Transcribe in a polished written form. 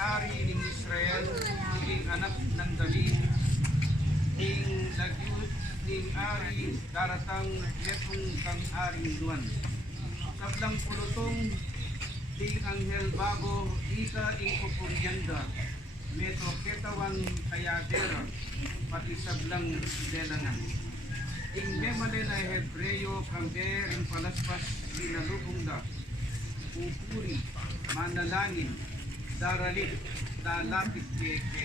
ari ng Israel, ing anak ng David, ing lagyut ning ari daratang metong kang aring duwan. Sablang pulutong ing anghel bago, ika ing kupuryanda, meto ketawan kayadera, pati sablang delangan. Ing memale na Hebreo kamber ing palaspas linalubong da, pupuri, manalangin, daralit, dalapit keke.